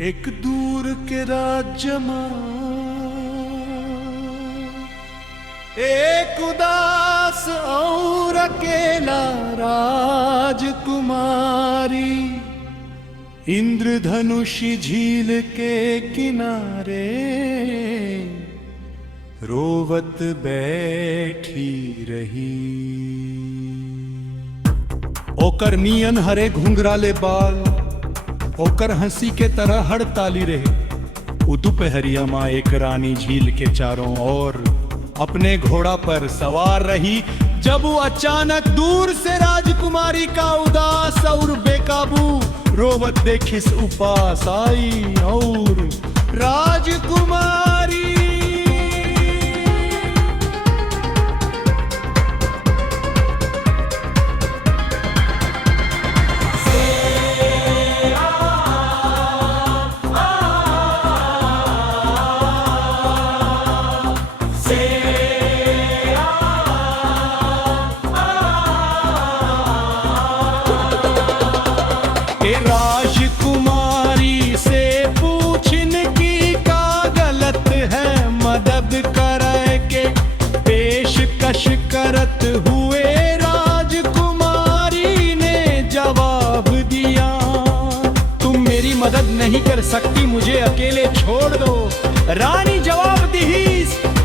एक दूर के राज्य मां, एक उदास और अकेला राजकुमारी, इंद्रधनुष झील के किनारे रोवत बैठी रही। ओकर नियन हरे घुंघराले बाल, ओकर हंसी के तरह हड़ताली रहे। दोपहरिया माँ एक रानी झील के चारों ओर अपने घोड़ा पर सवार रही, जब वो अचानक दूर से राजकुमारी का उदास और बेकाबू रोवत देखिस उपास आई। और राजकुमारी राजकुमारी से पूछन की का गलत है, मदद करे के पेशकश करत हुए राजकुमारी ने जवाब दिया, तुम मेरी मदद नहीं कर सकती, मुझे अकेले छोड़ दो। रानी जवाब दी,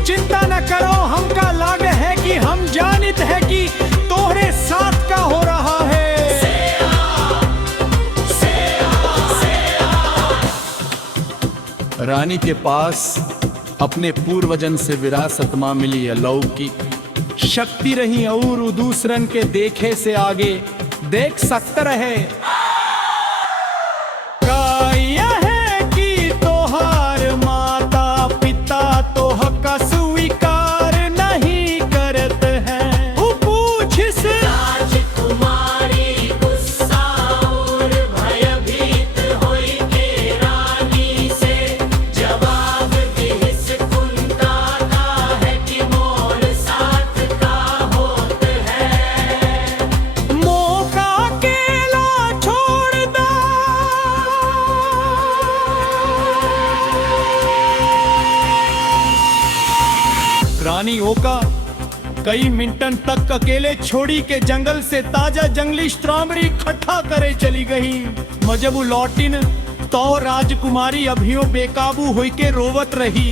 चिंता न करो, हमका लागे है कि हम जानित है कि तोहरे साथ का हो रहा है। रानी के पास अपने पूर्वजन से विरासत मां मिली अलौकिक शक्ति रही और दूसरन के देखे से आगे देख सकते रहे। काया है कि तोहार माता पिता तोह का स्वीकार नहीं करत है। वो पूछिस राजकुमारी गुस्सा और भयभीत होई के रानी से जवाब दिस, कुंता का है कि मोर साथ का होत है। मौका अकेला छोड़ दा, रानी ओका कई मिनटन तक अकेले छोड़ी के जंगल से ताजा जंगली स्ट्रॉबेरी इकट्ठा करे चली गई। जब लौटिन तो राजकुमारी अभियो बेकाबू होई के रोवत रही।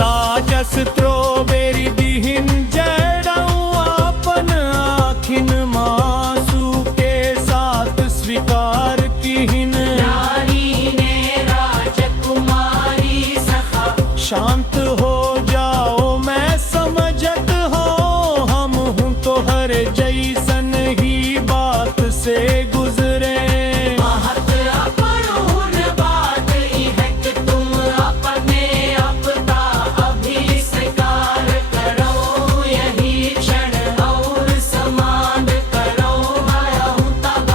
ताजा स्ट्रॉबेरी दिहिन जड़ऊ अपन आखिन मासू के साथ स्वीकार किहिन। रानी ने राजकुमारी सखा शांत हो जाओ, मैं समझत हो, हम हूँ तो हर जैसन ही बात से गुजरे। महत अपरून बात ही है कि तुम अपने अपना अभी स्वीकार करो, यही क्षण और समान करो, मैं हूँ तब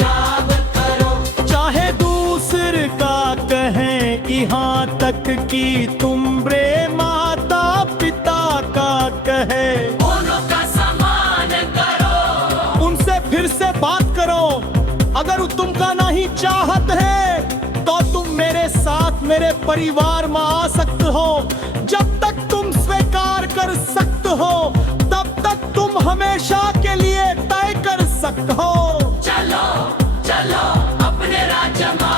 जाब करो। चाहे दूसर का कहें यहाँ तक कि तुम रे माता पिता का कहे, उनका समान करो। उनसे फिर से बात करो। अगर वो तुमका नहीं चाहत है तो तुम मेरे साथ मेरे परिवार में आ सकते हो। जब तक तुम स्वीकार कर सकते हो तब तक तुम हमेशा के लिए तय कर सकते हो। चलो चलो अपने राज्य में।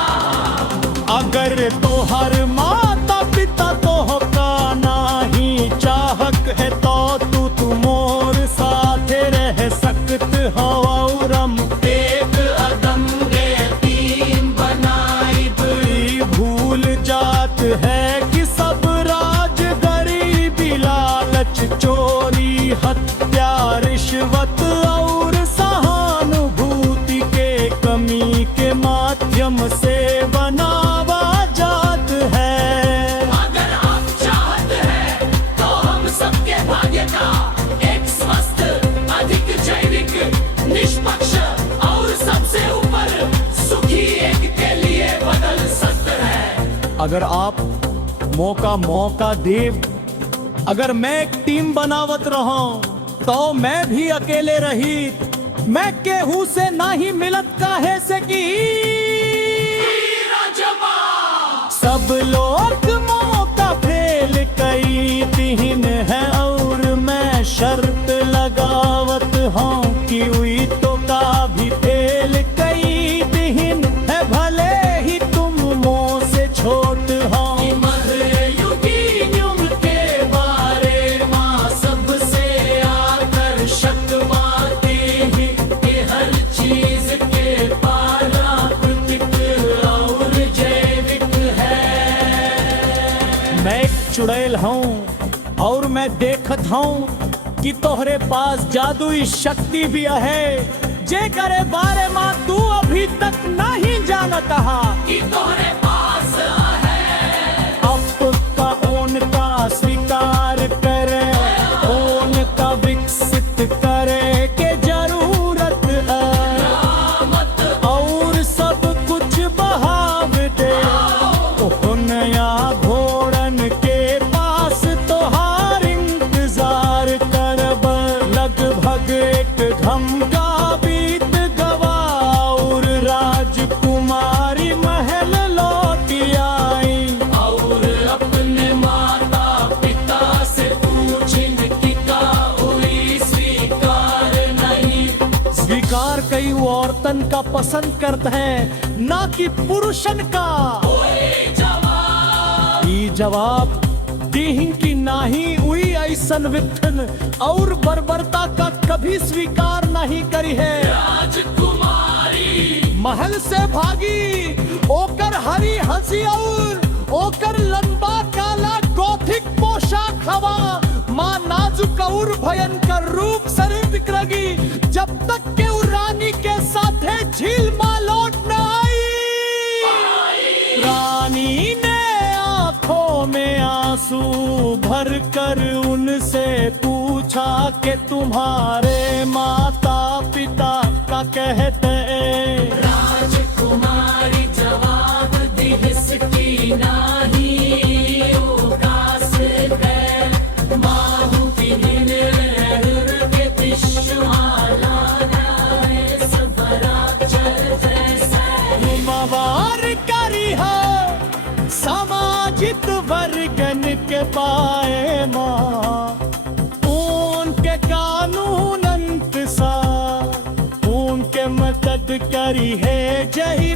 अगर तोहर माता पिता तोहका नहीं चाहत है तो तू मोर साथ रह सकत हो। और हम एक अदम के टीम बनाई भूल जात है कि सब राज गरीबी लालच चोरी हत्या रिश्वत और सहानुभूति के कमी के माध्यम से बनावा जात है। अगर आप चाहते हैं तो हम सबके भाग्य का एक स्वस्थ अधिक जैविक निष्पक्ष और सबसे ऊपर सुखी एक के लिए बदल सकते हैं। अगर आप मौका देव, अगर मैं एक टीम बनावत रहा तो मैं भी अकेले रही, मैं केहू से नहीं मिलत काहे से कि चुड़ैल हूँ और मैं देखत हूँ कि तोहरे पास जादुई शक्ति भी है जे करे बारे माँ तू अभी तक नहीं जानत हा। कि तोहरे पास है आपका उनका स्वीकार करे उनका विकसित करे के जरूरत है और सब कुछ बहाव दे नया घोड़न के पास तोहार इंतजार करब लगभग एक घंटा बीत गवा और राजकुमारी महल लौट आई और अपने माता पिता से पूछिन कि का हुई स्वीकार नहीं। स्वीकार कई औरतन का पसंद करता है ना कि पुरुषन का। ई जवाब दीहिं की नाही हुई ऐसन विथन और बर्बरता का कभी स्वीकार नहीं करी है। राजकुमारी महल से भागी ओकर हरी हंसी और ओकर लंबा काला गौथिक पोशाक हवा माँ नाजुक और भयंकर रूप शरीर बिखरगी जब तक के वो रानी के साथ झील माँ लौट न आई। रानी ने आंखों में आंसू भर कर उनसे पूछा कि तुम्हारे माता पिता का कहते हैं। राजकुमारी जवाब दी इसकी नाही उदास है माहू की निर के दिशमाला है सबरा चल जैसा मवार करी है सामाजिक वर्गन के पाए माँ उनके कानून अंतसार उनके मदद करी है जही